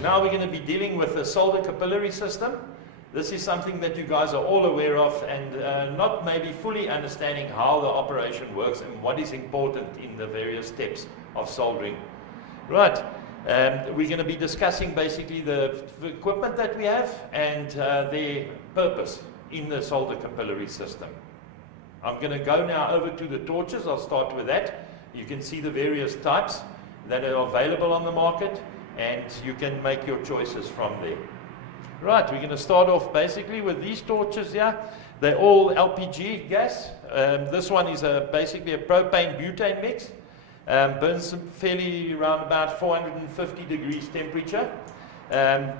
Now we're going to be dealing with the solder capillary system. This is something that you guys are all aware of and not maybe fully understanding how the operation works and what is important in the various steps of soldering. Right, we're going to be discussing basically the equipment that we have and their purpose in the solder capillary system. I'm going to go now over to the torches. I'll start with that. You can see the various types that are available on the market, and you can make your choices from there. Right, we're going to start off basically with these torches here. They're all LPG gas. This one is basically a propane-butane mix. Burns fairly around about 450 degrees temperature.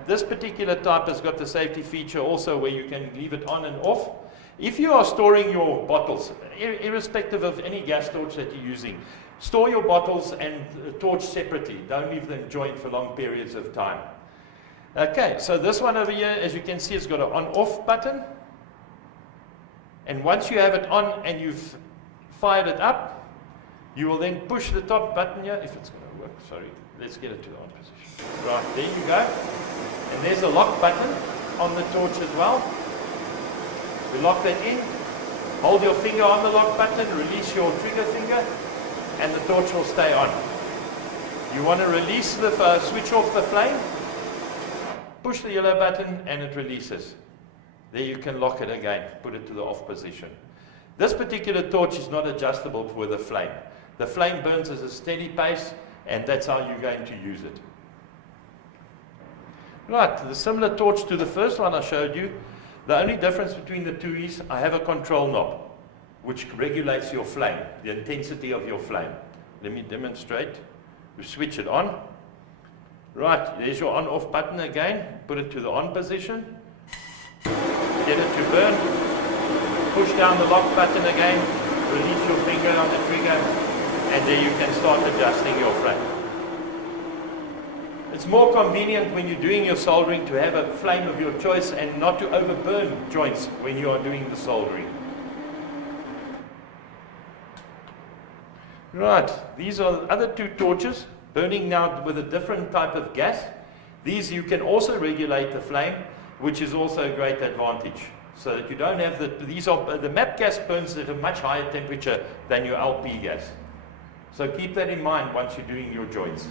This particular type has got the safety feature also where you can leave it on and off. If you are storing your bottles, irrespective of any gas torch that you're using, store your bottles and torch separately. Don't leave them joined for long periods of time. Okay, so this one over here, as you can see, it's got an on-off button. And once you have it on and you've fired it up, you will then push the top button here, if it's going to work, sorry. Let's get it to the on position. Right, there you go. And there's a lock button on the torch as well. You lock that in, hold your finger on the lock button, release your trigger finger, and the torch will stay on. You want to release the switch off the flame, push the yellow button and it releases. There you can lock it again, put it to the off position. This particular torch is not adjustable with the flame. The flame burns at a steady pace and that's how you're going to use it. Right, the similar torch to the first one I showed you. The only difference between the two is I have a control knob which regulates your flame, the intensity of your flame. Let me demonstrate. We switch it on. Right, there's your on-off button again. Put it to the on position. Get it to burn. Push down the lock button again. Release your finger on the trigger. And there you can start adjusting your flame. It's more convenient when you're doing your soldering to have a flame of your choice and not to overburn joints when you are doing the soldering. Right, these are the other two torches, burning now with a different type of gas. These you can also regulate the flame, which is also a great advantage. So that you don't have the MAP gas burns at a much higher temperature than your LP gas. So keep that in mind once you're doing your joints.